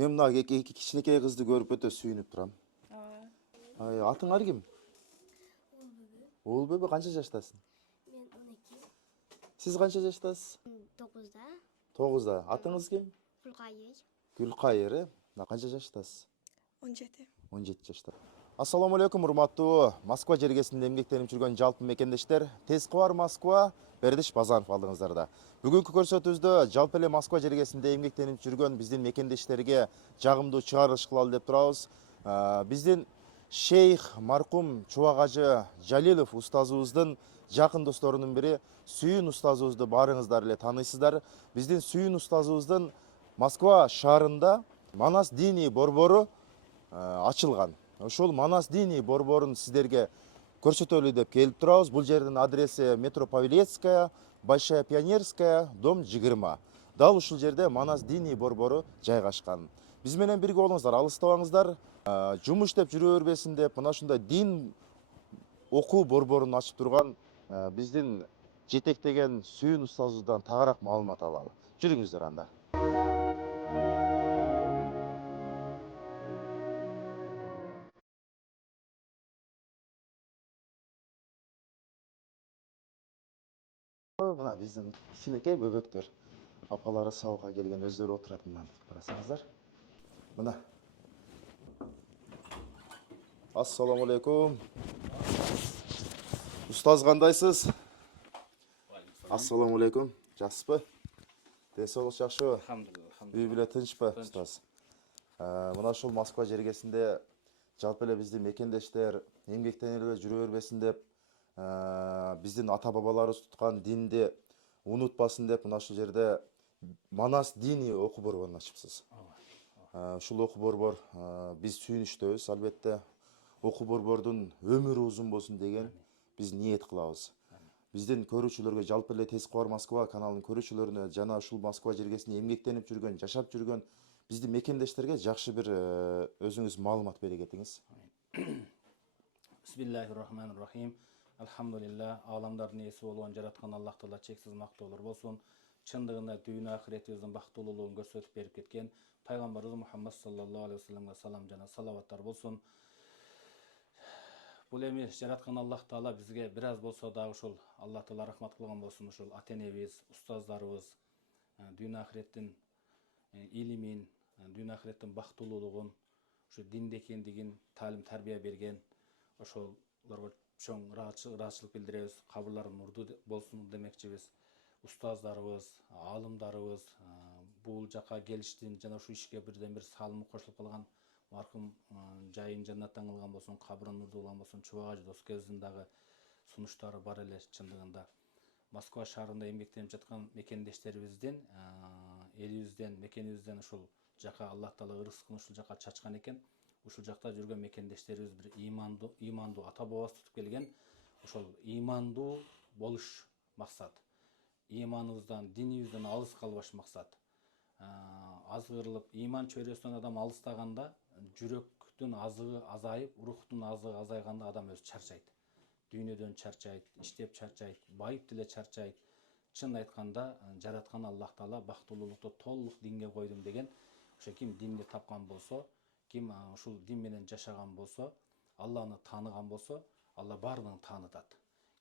Мен мына кичинекей кызды көрүп өтө сүйүнүп турам. Атыңар ким? Улбөбө канча жаштасың? Мен 12. Сиз канча жаштасыз? 9-да. 9-да. Атыңыз ким? Гүлкайыр. Гүлкайыр, Мына канча жаштасыз? 17. 17 жашта. Ассаламу алейкум, урматтуу Москва жергесинде эмгектенип жүргөн жалпы мекендештер. Тез кубар Москва, Бердиш Базаров алдыңыздарда. Бүгүнкү көрсөтүүбүздө жалпы эле Москва жергесинде эмгектенип жүргөн биздин мекендештерге жагымдуу чыгарылыш кылалы деп турабыз. Биздин шейх маркум Чубак ажы Жалилов устазыбыздын жакын досторунун бири Сүйүн устазыбызды баарыңыздар эле тааныйсыздар. Биздин Сүйүн устазыбыздын Москва шаарында Манас диний борбору ачылган. Ошол Манас диний борборун сиздерге көрсөтөлү деп келип турабыз. Бул жердин адреси метро Павелецкая, Большая Пионерская, дом 20. Дал ушул жерде Манас диний борбору жайгашкан. Биз менен бирге болуңуздар, алыстабаңыздар. Жумуш иштеп жүрө бербесин деп мына ушундай дин окуу борборун ачып турган биздин жетектеген Сүйүн устазыбыздан тагыраак маалымат алалы. Жүрүңүздөр анда. Мына биздин кичинекей бөбөктөр. Апалары сабакка келген өздөрү отурат мына. Карасаңыздар. Мына. Ассаламу алейкум. Устаз кандайсыз? Ассаламу алейкум. Жакшысызбы? Ден соолук жакшыбы? Үй бүлө тынчпы, устаз? Мына ушул Москва жергесинде жалпы эле биздин мекендештер эмгектенип жүрө бербесин деп, биздин ата бабаларыбыз туткан динди унутпасын деп мына ушул жерде Манас диний окуу борборун ачыпсыз. Ушул окуу борбор биз сүйүнүчтөбүз, албетте. Окуу борбордун өмүрү узун болсун деген биз ниет кылабыз. Биздин көрүүчүлөргө, жалпы эле Тез кубар Москва каналынын көрүүчүлөрүнө жана ушул Москва жергесинде эмгектенип жүргөн, жашап жүргөн биздин мекендештерге жакшы бир өзүңүз маалымат бере кетиңиз. Бисмиллахир-рахманир-рахим. Алхамдулилlah, аламдардын ээси болгон жараткан Аллах Таала чексиз мактоолор болсун. Чындыгында дүйнө ахиретибиздин бактылуулугун көрсөтүп берип кеткен пайгамбарыбыз Мухаммад саллаллаху алейхи вассаламга салам жана салаваттар болсун. Бул эми жараткан Аллах Таала бизге бир аз болсо дагы ушул Аллах Таала рахмат кылган болсун, ушул ата-энебиз, устаздарыбыз дүйнө ахиреттин илимин, дүйнө ахиреттин бактылуулугун, ушу динде экендигин таалим тарбия берген, ошолорго чоң ыраазычылык билдиребиз. Кабырлары нурдуу болсун демекчибиз. Устаздарыбыз, аалымдарыбыз бул жака келиштин жана ушу ишке бирден бир салымы кошулуп калган маркум жайын жаннаттан кылган болсун, кабырын нурдуу кылган болсун. Чубак ажы Доскебиздин дагы сунуштары бар эле чындыгында. Москва шаарында эмгектенип жаткан мекендештерибиздин элибизден, мекенибизден ушул жака Аллах Таала ырыскын ушул жака чачкан экен. Ушул жакта жүргөн мекендештерибиз бир ыймандуу ата бабабыз тутуп келген. Ошол ыймандуу болуш максат. Ыйманыбыздан, динибизден алыс калбаш максат. Азгырылып, ыйман чөйрөсүнөн адам алыстаганда жүрөктүн азыгы азайып, рухтун азыгы азайганда адам өзү чарчайт. Дүйнөдөн чарчайт, иштеп чарчайт, байып деле чарчайт. Чын айтканда жараткан Аллах Таала бактылуулукту толук динге койдум деген. Ошо ким динди тапкан болсо, ким ушул дин менен жашаган болсо, Алланы тааныган болсо, Алла баардыгын таанытат.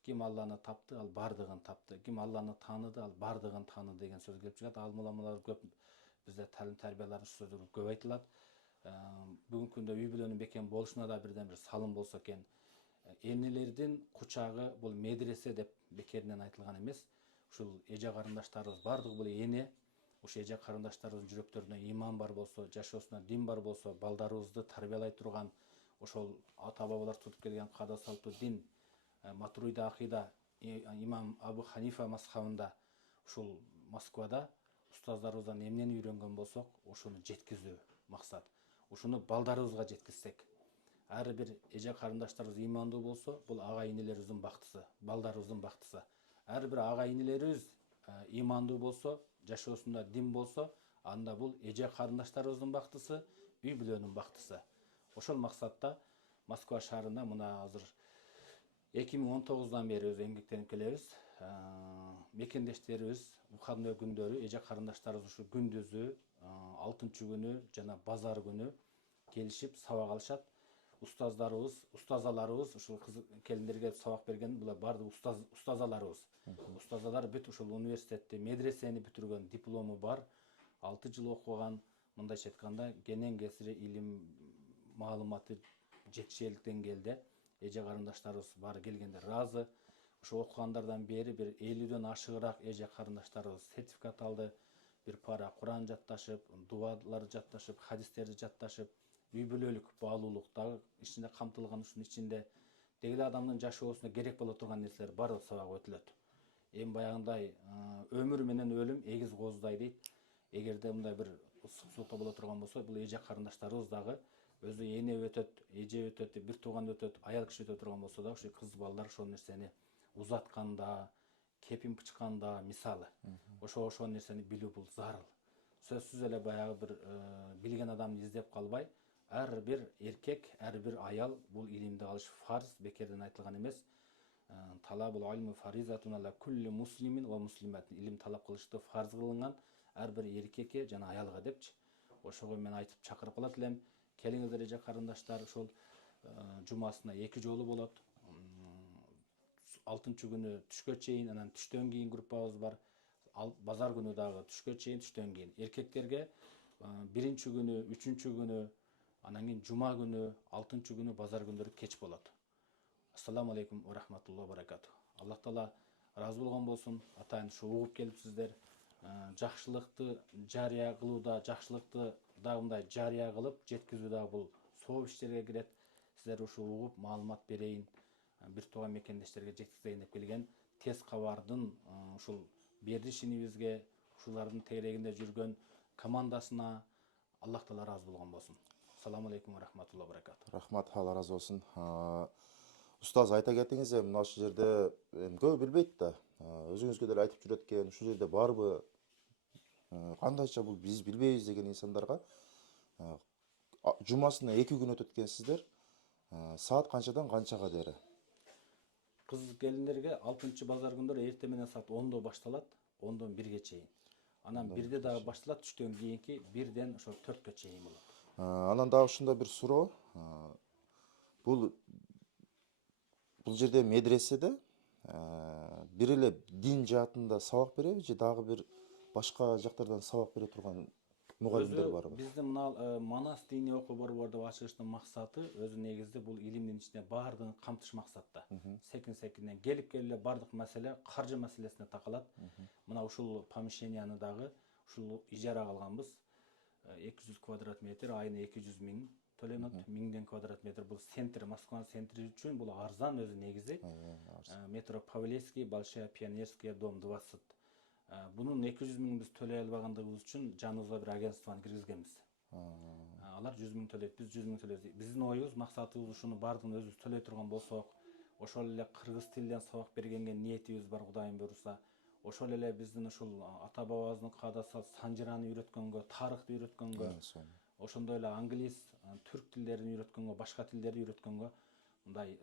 Ким Алланы тапты, ал баардыгын тапты. Ким Алланы тааныды, ал баардыгын тааныды деген сөз келип чыгат. Ал муламалар көп бизде талим тарбиялар сөздөр көп айтылат. Бүгүнкү күндө үй бүлөнүн бекем болушуна да бирден бир салым болсо экен. Энелердин кучагы бул медресе деп бекеринен айтылган эмес. Ушул эже карындаштарыбыз баардыгы бул эне. Ушул эже карындаштарыбыздын жүрөктөрүнө ыйман бар болсо, жашоосуна дин бар болсо, балдарыбызды тарбиялай турган ошол ата бабалар тутуп келген каада салттуу дин, матруида акыйда, имам Абу Ханифа мазхабында ушул Москвада устаздарыбыздан эмнени үйрөнгөн болсок, ошону жеткизүү максат. Ушуну балдарыбызга жеткизсек, ар бир эже карындаштарыбыз ыймандуу болсо, бул ага энелерибиздин бактысы, балдарыбыздын бактысы. Ар бир ага энелерибиз ыймандуу болсо, жашоосунда дин болсо, анда бул эже карындаштарыбыздын бактысы, үй бүлөнүн бактысы. Ошол максатта Москва шаарында мына азыр 2019-дан бери өз эмгектенип келебиз. Мекендештерибиз выходной күндөрү эже карындаштарыбыз ушу күндүзү 6 күнү жана базар күнү келишип сабак алышат. Устазаларыбыз ушул кыз келиндерге сабак берген булар баардыгы устазаларыбыз. Устазалар бүт ушул университетти, медресени бүтүргөн, диплому бар, 6 жыл окуган, мындайча айтканда кенен кесири илим маалыматы жетишерлик деңгээлде эже карындаштарыбыз баары келгенде ыраазы. Ошо окугандардан бери бир 50дөн ашыгыраак эже карындаштарыбыз сертификат алды. Бир пара Куран жатташып, дуалар жатташып, хадистерди жатташып, үй бүлөлүк баалуулук дагы ичинде камтылган. Ушунун ичинде деги эле адамдын жашоосуна керек боло турган нерселер баардыгы сабак өтүлөт. Эми баягындай өмүр менен өлүм эгиз кооздай дейт. Эгерде мындай бир ысык боло турган болсо, бул эже карындаштарыбыз дагы өзү эне өтөт, эже өтөт, бир тууган өтөт, аял киши өтө турган болсо да, ушу кыз балдар ошол нерсени узатканда, кепин пычканда мисалы, ошол нерсени билүү бул зарыл. Сөзсүз эле баягы бир билген адамды издеп калбай, ар бир эркек, ар бир аял бул илимди алыш фарз, бекерден айтылган эмес. Талабул илми фаризатун ала кулли муслимин ва муслиматин. Илим талап кылышты фарз кылынган ар бир эркекке жана аялга депчи. Ошого мен айтып чакырып калат элем. Келиңиздер эже карындаштар, ошол жумасына 2 жолу болот. 6 күнү түшкө чейин, анан түштөн кийин группабыз бар. Базар күнү дагы түшкө чейин, түштөн кийин. Эркектерге 1 күнү, 3 күнү, анан кийин жума күнү, 6 күнү базар күндөрү кеч болот. Ассаламу алейкум ва рахматуллахи ва баракатух. Аллах таала ыраазы болгон болсун. Атайын ушу угуп келипсиздер. Жакшылыкты жарыя кылууда, жакшылыкты дагы мындай жарыя кылып жеткизүү дагы бул сооп иштерге кирет. Сиздер ушу угуп маалымат берейин, бир тууган мекендештерге жеткизейин деп келген тез кабардын ушул бердишинибизге, ушулардын тегерегинде жүргөн командасына Аллах таала ыраазы болгон болсун. Ассаламу алейкум ва рахматуллахи ва баракатух. Рахмат, Алла разы болсын. Устаз, айта кетиңиз, мына ушул жерде көбү билбейт да. Өзүңүзгө деле айтып жүрөт экен, ушул жерде барбы? Кандайча бул биз билбейбиз деген инсандарга жумасына 2 күн өтөт экенсиздер. Саат канчадан канчага дери? Кыз келиндерге 6 базар күндөрү эртең менен саат 10до башталат, 10дон 1ге чейин. Анан 1де дагы башталат, түштөн кийинки 1ден ошо 4кө чейин болот. Анан дагы ушундай бир суроо. Бул жерде медреседе бир эле дин жаатында сабак береби же дагы бир башка жактардан сабак бере турган мугалимдер барбы? Биздин мына Манас диний окуу борбордук ачылыштын максаты өзү негизде бул илимдин ичине баардыгын камтыш максатта. Секин-секинден келип эле баардык маселе каржы маселесине такалат. Мына ушул помещенияны дагы ушул ижарага алганбыз. 200 квадрат метр, айына 200 миң төлөнөт. 1000 квадрат метр бул центр, Москва центри үчүн бул арзан өзү негизи. Метро Павлевский, Большая Пионерская, дом 20. Бунун 200 миң биз төлөй албагандыгыбыз үчүн жаныбызга бир агентствону киргизгенбиз. Алар 100 миң төлөйт, биз 100 миң төлөйбүз. Биздин оюбуз, максатыбыз ушуну баардыгын өзүбүз төлөй турган болсок, ошол эле кыргыз тилинен сабак бергенге ниетибиз бар, Кудайым буйруса. Ошол эле биздин ушул ата бабабыздын каадасы санжыраны үйрөткөнгө, тарыхты үйрөткөнгө, ошондой эле англис, түрк тилдерин үйрөткөнгө, башка тилдерди үйрөткөнгө мындай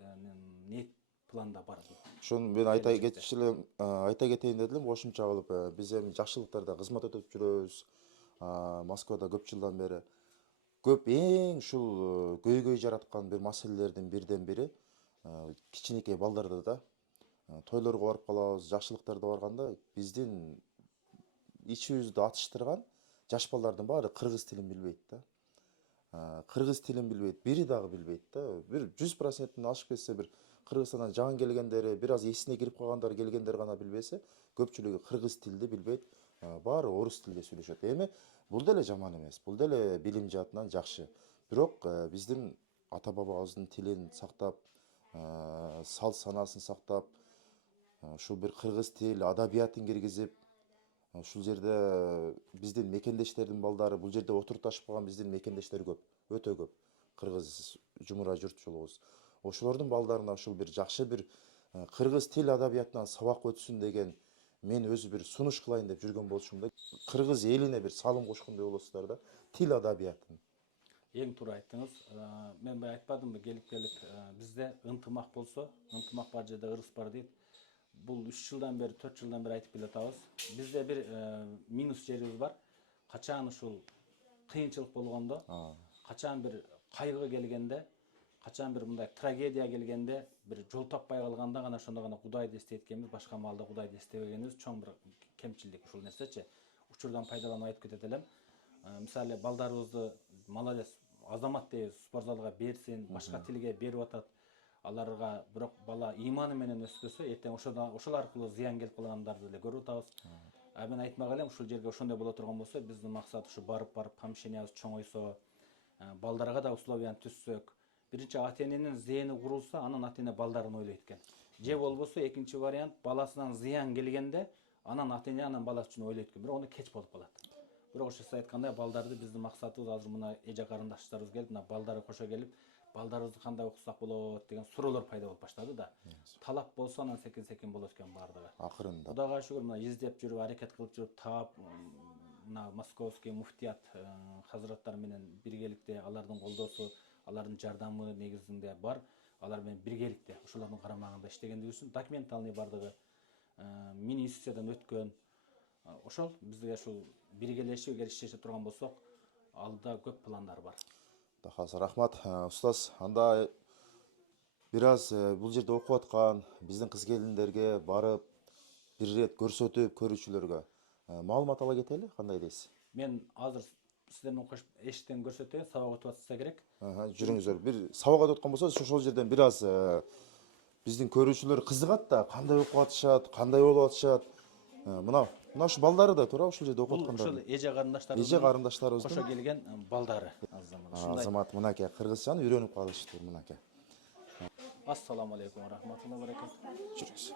ниет планда бар. Ошону мен айта кетейин дедим, кошумча кылып, биз эми жакшылыктарда кызмат өтөп жүрөбүз. Москвада көп жылдан бери көп эң ушул көйгөй жараткан бир маселелердин бирден бири кичинекей балдарда да тойлорго барып калабыз, жакшылыктарда барганда биздин ичибизди атыштырган жаш балдардын баары кыргыз тилин билбейт да. Кыргыз тилин билбейт, бири дагы билбейт да. Бир 100%-тен ашып кетсе, бир Кыргызстандан жаңы келгендери, бир аз эсине кирип калгандар, келгендер гана билбесе, көпчүлүгү кыргыз тилди билбейт, баары орус тилде сүйлөшөт. Эми бул деле жаман эмес, бул деле билим жаатынан жакшы. Бирок биздин ата бабабыздын тилин сактап, салт санасын сактап, ушул бир кыргыз тил адабиятын киргизип, ушул жерде биздин мекендештердин балдары, бул жерде отурташып калган биздин мекендештер көп, өтө көп. Кыргыз жумура журтчулугубуз. Ошолордун балдарына ушул бир жакшы бир кыргыз тил адабиятынан сабак өтсүн деген мен өзү бир сунуш кылайын деп жүргөн болчумун да. Кыргыз элине бир салым кошкондой болосуздар да, тил адабиятын. Эң туура айттыңыз. Мен бай айтпадымбы, келип бизде ынтымак болсо, ынтымак бар жерде ырыс бар дейт. Бул 3 жылдан бери, 4 жылдан бери айтып келатабыз. Бизде бир минус жерибиз бар. качан ушул кыйынчылык болгондо, качан бир кайгы келгенде, качан бир мындай трагедия келгенде, бир жол таппай калганда гана ошондо гана Кудайды эстейт экенбиз, башка маалда Кудайды эстебегенибиз чоң бир кемчилик ушул нерсечи. Учурдан пайдаланып айтып кетет элем. Мисалы балдарыбызды молодец, азамат дейбиз, спортзалга берсин, башка тилге берип атат. Аларга бирок бала иманы менен өспөсө, эртең ошол аркылуу зыян келип калгандарды деле көрүп атабыз. Мен айтмак элем, ушул жерге ошондой боло турган болсо, биздин максат ушу барып помещениябыз чоңойсо, балдарга да условияны түзсөк. Биринчи ата-эненин зээни курулса, анан ата-эне балдарын ойлойт экен. Же болбосо экинчи вариант, баласынан зыян келгенде, анан ата-эне анан баласы үчүн ойлойт экен, бирок ону кеч болуп калат. Бирок ошо сиз айткандай бaldарды биздин максатыбыз азыр мына эже карындаштарыбыз келип, мына балдары кошо келип, балдарыбызды кандай окутсак болот деген суроолор пайда болуп баштады да. Талап болсо анан секин болот экен бардыгы. Акырында. Кудайга шүгүр, мына издеп жүрүп, аракет кылып жүрүп таап, мына московский муфтият хазраттар менен биргеликте, алардын колдоосу, алардын жардамы негизинде бар. Алар менен биргеликте, ошолордун карамагында иштегендиги үчүн документальный бардыгы мини-институциядан өткөн. Ошол бизге ушул биргелешип, эгер иштеше турган болсок, алда көп пландар бар. Тахасы рахмат. Устаз, анда бир аз бул жерде окуп аткан биздин кыз келиндерге барып бир рет көрсөтүп көрүүчүлөргө маалымат ала кетели, кандай дейсиз? Мен азыр сиздердин эшиктен көрсөтөйүн, сабак өтүп атса керек. Жүрүңүздөр. Бир сабак өтүп аткан болсо, ошол жерден бир аз биздин көрүүчүлөр кызыгат да, кандай окуп атышат, кандай болуп атышат. Мына ушу балдары да туура ушул жерде окуп аткандар. Ушул эже карындаштарыбыз. Эже карындаштарыбыздын кошо келген балдары. Азамат мынакей кыргызчаны үйрөнүп калышты мынакей. Ассаламу алейкум ва рахматуллахи ва баракатух. Жүрүңүз.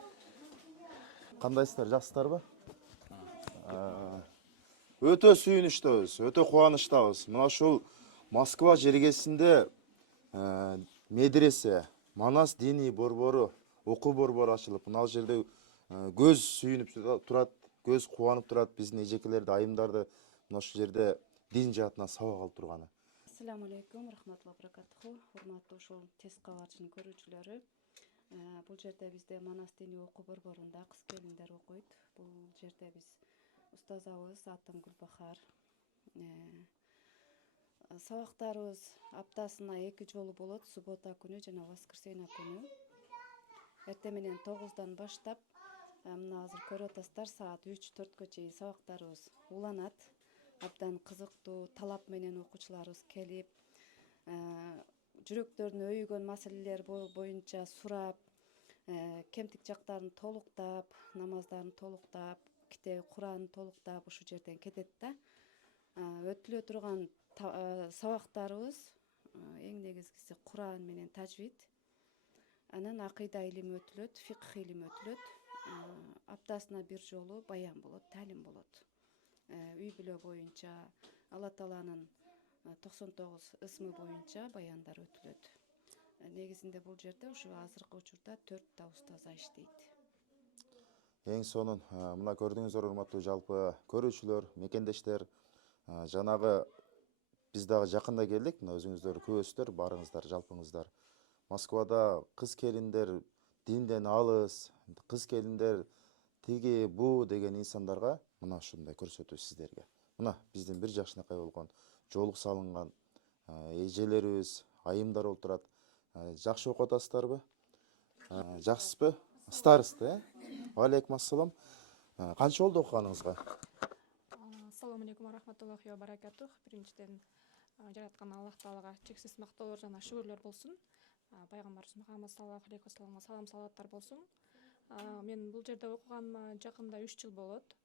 Кандайсыздар, жакшысыздарбы? Өтө сүйүнүчтөбүз, өтө кубанычтабыз. Мына ушул Москва жергесинде медресе, Манас диний борбору, окуу борбору ачылып, мына жерде көз сүйүнүп турат, көз кубанып турат биздин эжекелерди, айымдарды мына ушул жерде дин жаатынан сабак алып турганы. Ассаламу алейкум, рахматуллахи ва баракатуху. Урматтуу ушул тез кабарчынын көрүүчүлөрү. Бул жерде бизде Манас диний окуу борборунда кыз келиндер окуйт. Бул жерде биз устазабыз атым Гүлбахар. Сабактарыбыз аптасына 2 жолу болот, суббота күнү жана воскресенье күнү. Эртең менен 9-дан баштап, мына азыр көрүп атасыздар, саат 3-4кө чейин сабактарыбыз уланат. Абдан кызыктуу, талап менен окуучуларыбыз келип, жүрөктөрүнө өйгөн маселелер боюнча сурап, кемтик жактарын толуктап, намаздарын толуктап, китеби Куранын толуктап ушул жерден кетет да. Өтүлө турган сабактарыбыз эң негизгиси Куран менен тажвид. Анан акыйда илими өтүлөт, фикх илими өтүлөт. Аптасына 1 жолу баян болот, талим болот. Үй бүлө боюнча Алла Тааланын 99 ысмы боюнча баяндар өтүлөт. Негизинде бул жерде ушу азыркы учурда 4 та устаза иштейт. Эң сонун мына көрдүңүздөр урматтуу жалпы көрүүчүлөр, мекендештер, жанагы биз дагы жакында келдик, мына өзүңүздөр күбөсүздөр, барыңыздар, жалпыңыздар. Москвада кыз келиндер динден алыс, кыз келиндер тиги бу деген инсандарга мына ушундай көрсөтүү сиздерге. Мына биздин бир жашынакай болгон жолук салынган эжелерибиз, айымдар болуп турат. Жакшы окуп атасыздарбы? Жакшысызбы? Старосты, Алейкум ассалам. Канча болду окуганыңызга? Ассаламу алейкум ва рахматуллахи ва баракатух. Биринчиден жараткан Аллах Таалага чексиз мактоолор жана шүгүрлөр болсун. Пайгамбарыбыз Мухаммад саллаллаху алейхи ва салламга салам салаваттар болсун. Мен бул жерде окуганыма жакында 3 жыл болот.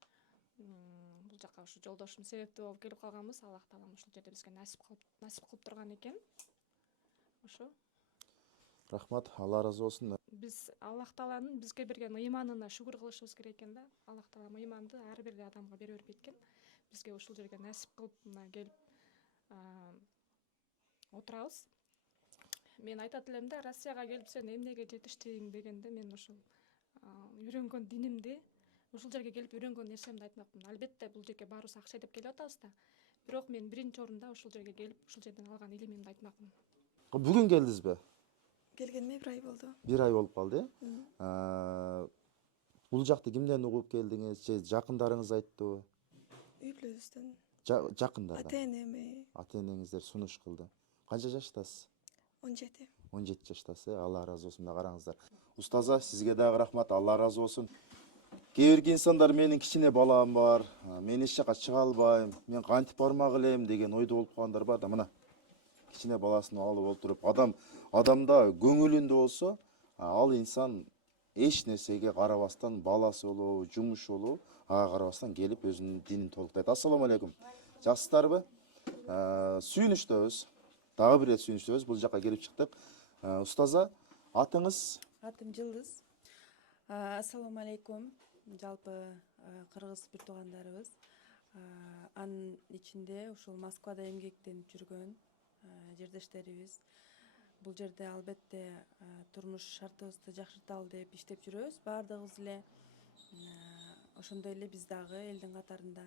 Бул жака ушу жолдошум себептүү болуп келип калганбыз. Аллах Таалам ушул жерде бизге насип кылып турган экен. Ошо. Рахмат, Алла разы болсун. Биз Аллах Тааланын бизге берген ыйманына шүгүр кылышыбыз керек экен да. Аллах Таалам ыйманды ар бир адамга бере бербейт экен. Бизге ушул жерге насип кылып мына келип отурабыз. Мен айтат элем да, Россияга келип сен эмнеге жетиштиң дегенде, мен ушул үйрөнгөн динимди, ушул жерге келип үйрөнгөн нерсемди айтмакмын. Албетте бул жерге баарыбыз акча деп келип атабыз да. Бирок мен биринчи орунда ушул жерге келип, ушул жерден алган илимимди айтмакмын. Бүгүн келдизби? Келгениме 1 ай болду. 1 ай болуп калды, Бул жакты кимден угуп келдиңиз же жакындарыңыз айттыбы? Үй бүлөбүздөн. Жакындардан. Ата-энеме Ата энеңиздер сунуш кылды. Канча жаштасыз? 17. 17 жаштасыз. Алла ыраазы болсун. Мына караңыздар. Устаза, сизге дагы рахмат. Алла ыраазы болсун. Кээ бирки инсандар менин кичине балам бар, мен эч жака чыга албайм, мен кантип бармак элем деген ойдо болуп калгандар бар да, мына кичине баласын алып отуруп, адамда көңүлүндө болсо, ал инсан эч нерсеге карабастан, баласы болобу, жумуш болобу, ага карабастан келип өзүнүн динин толуктайт. Ассаламу алейкум. Жакшысыздарбы? Сүйүнүчтөбүз. Дагы бир ирет сүйүнүчтөбүз. Бул жака келип чыктык. Устаза, атыңыз? Атым Жылдыз. Ассаламу алейкум. Жалпы кыргыз бир туугандарыбыз. Анын ичинде ушул Москвада эмгектенип жүргөн жердештерибиз. Бул жерде албетте турмуш шартыбызды жакшырталы деп иштеп жүрөбүз. Баардыгыбыз эле ошондой эле биз дагы элдин катарында.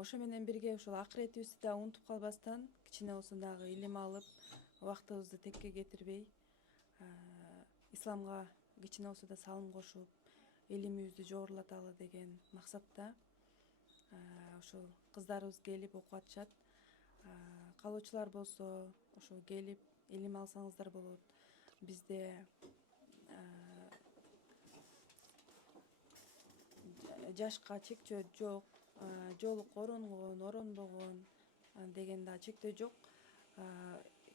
Ошо менен бирге ушул акыретибизди да унутуп калбастан, кичине болсо дагы илим алып, убактыбызды текке кетирбей, исламга кичине болсо да салым кошуп, илимибизди жогорулаталы деген максатта ошол кыздарыбыз келип окуп атышат. Калоочулар болсо ошо келип илим алсаңыздар болот. Бизде жашка чектөө жок, жоолук оронбогон деген да чектөө жок.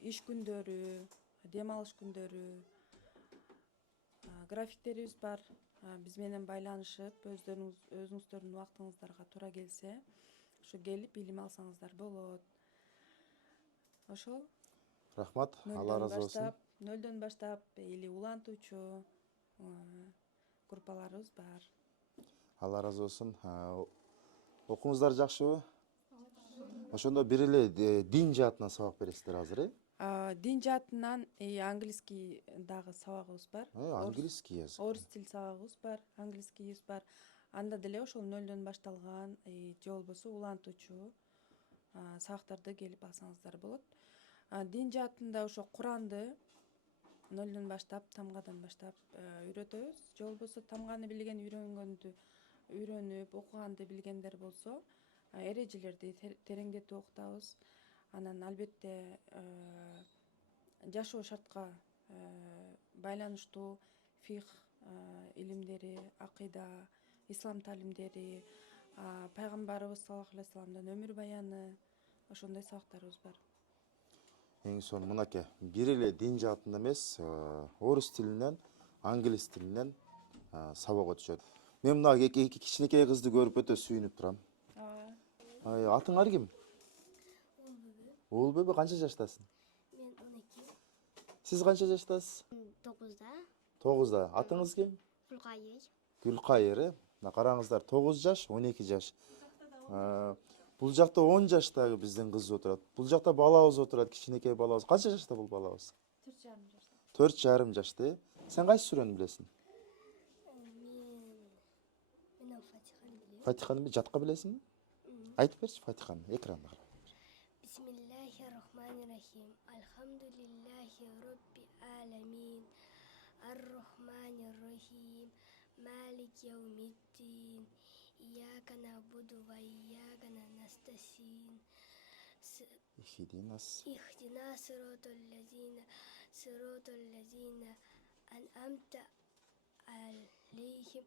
Иш күндөрү, дем алыш күндөрү, графиктерибиз бар. Биз менен байланышып, өзүңүздөрдүн убактыңыздарга туура келсе, ошо келип илим алсаңыздар болот. Ошол Рахмат. Алла ыраазы болсун. нөлдөн баштап или улантуучу группаларыбыз бар. Алла ыраазы болсун. Окуңуздар жакшыбы? Ошондо бир эле дин жаатынан сабак бересиздер азыр, э? Дин жаатынан английский дагы сабагыбыз бар. Английский язык. Орус тил сабагыбыз бар, английскийибиз бар. Анда деле ошол нөлдөн башталган же болбосо улантуучу сабактарды келип алсаңыздар болот. Дин жаатында ошо Куранды нөлдөн баштап, тамгадан баштап үйрөтөбүз. Же болбосо тамганы билген, үйрөнүп, окуганды билгендер болсо, эрежелерди тереңдетип окутабыз. Анан албетте жашоо шартка байланыштуу фих илимдери, акыйда, ислам талимдери, пайгамбарыбыз саллаллаху алейхи вассаламдын өмүр баяны, ошондой сабактарыбыз бар. Эң сонун мынакей, бир эле дин жаатында эмес, орус тилинен, англис тилинен сабак өтүшөт. Мен мына эки кичинекей кызды көрүп өтө сүйүнүп турам. Атыңар ким? Улбөбө, канча жаштасың? Мен 12. Сиз канча жаштасыз? 9-да. 9-да. Атыңыз ким? Гүлкайыр. Гүлкайыр, э? Мына караңыздар, 9 жаш, 12 жаш. Бул жакта 10 жаштагы биздин кыз отурат. Бул жакта балабыз отурат, кичинекей балабыз. Канча жашта бул балабыз? 4,5 жашта, э? Сен кайсы сүрөнү билесиң? Мен Фатиханы билем. Фатиханы жатка билесиңби? Айтып берчи Фатиханы, экранга карап. Бисмиллахир-рахманир-рахим. Алхамдулиллахи роббил аламин. Ар-рахманир-рахим. Малик яумиддин. Ияка набуду ва ияка настаин. Ихдинас сиротал лазина ан'амта алейхим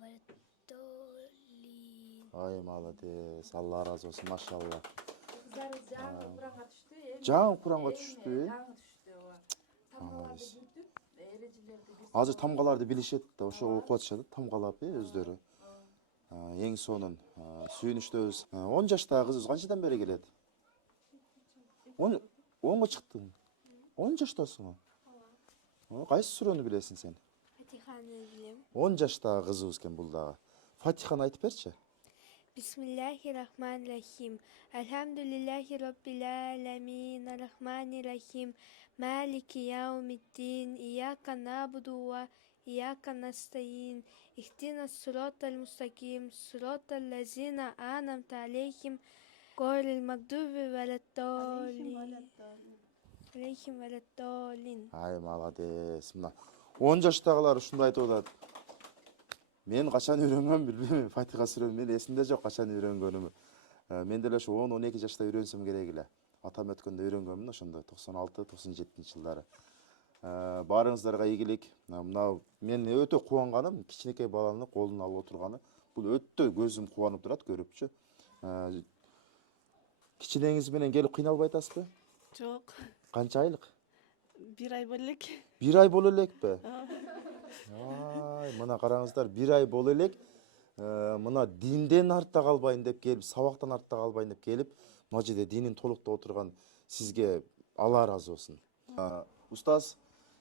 ваттолин. Ай, молодец. Алла ыраазы болсун, машалла. Кыздарыбыз жаңы Куранга түштү. Жаңы Куранга түштү, э? Жаңы түштү, ооба. Тамгаларды бүтүп, эрежелерди Азыр тамгаларды билишет да, ошо окуп атышат, тамгалап, өздөрү. Эң сонун сүйүнүчтөбүз. 10 жаштагы кызыбыз канчадан бери келет? 10го чыктың. 10 жаштасың. Кайсы сүрөнү билесиң сен? Фатиханы билем. 10 жаштагы кызыбыз экен бул дагы. Фатиханы айтып берчи. Бисмиллахир-рахманир-рахим. Алхамдулиллахи роббил аламин. Ар-рахманир-рахим. Малики яумиддин. Ияка набуду ва ияка настаин. Ихдинас сиротал мустаким. Сиротал лазина ан'амта алейхим. Гойрил магдуби валаттолин. Ай, молодец. Мына 10 жаштагылар ушундай айтып атат. Мен качан үйрөнгөм билбейм, Фатиха сүрөнү мен эсимде жок качан үйрөнгөнүм. Мен деле ошо 10-12 жашта үйрөнсөм керек эле. Атам өткөндө үйрөнгөнмүн ошондо 96-97 жылдары. Баарыңыздарга ийгилик. Мына мен өтө кубанганым кичинекей баланы колуна алып отурганы. Бул өтө көзүм кубанып турат көрүпчү. Кичинеңиз менен келип кыйналбай атасызбы? Жок, Канча айлык? 1 ай боло элек. 1 ай боло элекпи? Ай, мына караңыздар, 1 ай боло элек. Мына динден артта калбайын деп келип, сабактан артта калбайын деп келип, мына жерде динин толуктап отурган сизге Алла ыраазы болсун. Устаз,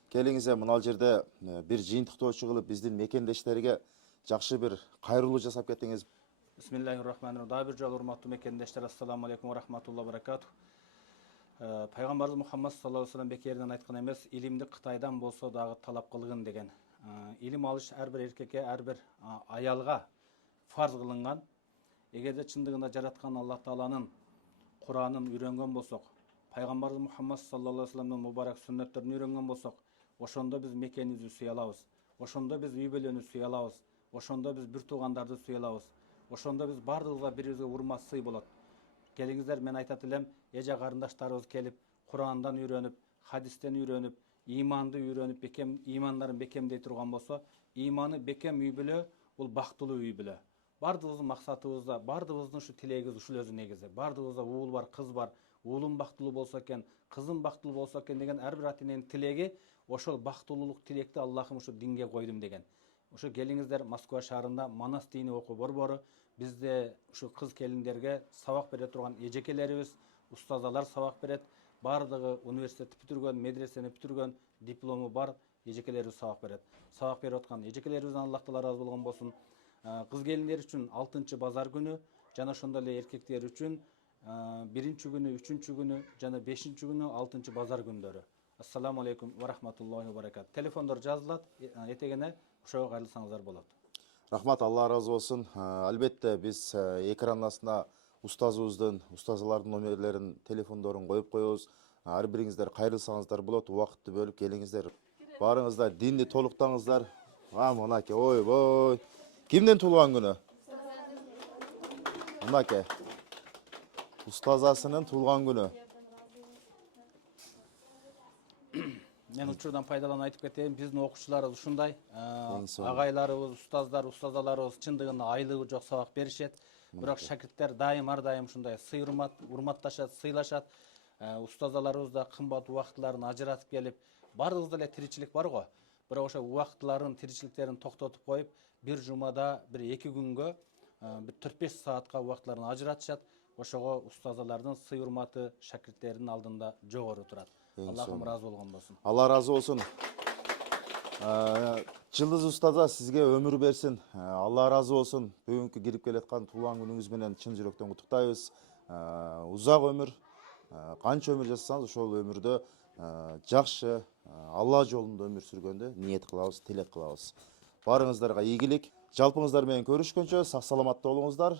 келиңиз мына жерде бир жыйынтыктоочу кылып биздин мекендештерге жакшы бир кайрылуу жасап кетиңиз. Бисмиллахир-рахманир-рахим. Дагы бир жолу урматтуу мекендештер, ассаламу алейкум ва рахматуллахи ва баракатух. Пайгамбарыбыз Мухаммад саллаллаху алейхи ва саллям бекерден айткан эмес, илимди Кытайдан болсо дагы талап кылгын деген. Илим алыш ар бир эркекке, ар бир аялга фарз кылынган. Эгерде чындыгында жараткан Аллах Тааланын Куранын үйрөнгөн болсок, Пайгамбарыбыз Мухаммад саллаллаху алейхи ва саллямдын мубарак сүннөттөрүн үйрөнгөн болсок, ошондо биз мекенибизди сүйө алабыз. Ошондо биз үй бүлөнү сүйө алабыз. Ошондо биз бир туугандарды сүйө алабыз. Ошондо биз бардыгыбызга бири-бирибизге урмат сый болот. Келиңиздер, мен айтат элем, эже карындаштарыбыз келип, Курандан үйрөнүп, хадистен үйрөнүп, иманды үйрөнүп, бекем имандарын бекемдей турган болсо, иманы бекем үй бүлө бул бактылуу үй бүлө. Бардыгыбыздын максатыбызда, бардыгыбыздын ушу тилегибиз ушул өзү негизи. Бардыгыбызда уул бар, кыз бар. Уулум бактылуу болсо экен, кызым бактылуу болсо экен деген ар бир ата эненин тилеги, ошол бактылуулук тилекти Аллахым ушу динге койдум деген. Ошо келиңиздер, Москва шаарында Манас дини окуу борбору бизде ушу кыз келиндерге сабак бере турган эжекелерибиз, устазалар сабак берет. Бардыгы университетти бүтүргөн, медресени бүтүргөн, диплому бар эжекелерибиз сабак берет. Сабак берип аткан эжекелерибизден Аллах Таала ыраазы болгон болсун. Кыз келиндер үчүн 6-чы базар күнү жана ошондой эле эркектер үчүн 1-чү күнү, 3-чү күнү жана 5-чү күнү 6-чы базар күндөрү. Ассаламу алейкум ва рахматуллахи ва баракат. Телефондор жазылат, этегене ошого кайрылсаңыздар болот. Рахмат, Алла ыраазы болсун. Албетте биз экран астына устазыбыздын, устазалардын номерлерин, телефондорун коюп коебуз. Ар бириңиздер кайрылсаңыздар болот, убакытты бөлүп келиңиздер. Барыңыздар, динди толуктаңыздар. Мынаке, ойбой. Кимдин туулган күнү? Мынаке. Устазасынын туулган күнү. Мен учурдан пайдаланып айтып кетейин, биздин окуучуларыбыз ушундай, агайларыбыз, устаздар, устазаларыбыз чындыгында айлыгы жок сабак беришет. Бирок шакирттер дайым ар дайым ушундай сый урматташат, сыйлашат. Устазаларыбыз да кымбат убакытларын ажыратып келип, бардыгыбызда эле тиричилик бар го. Бирок ошо убакытларын, тиричиликтерин токтотуп коюп, бир жумада, бир 2 күнгө, бир 4-5 саатка убакытларын ажыратышат. Ошого устазалардын сый урматы шакирттердин алдында жогору турат. Аллахым ыраазы болгон болсун. Алла ыраазы болсун. Жылдыз устаза сизге өмүр берсин. Алла ыраазы болсун. Бүгүнкү кирип келаткан туулган күнүңүз менен чын жүрөктөн куттуктайбыз. Узак өмүр, канча өмүр жасасаңыз ошол өмүрдө жакшы Алла жолунда өмүр сүргөндө ниет кылабыз, тилек кылабыз. Барыңыздарга ийгилик. Жалпыңыздар менен көрүшкөнчө сак саламатта болуңуздар.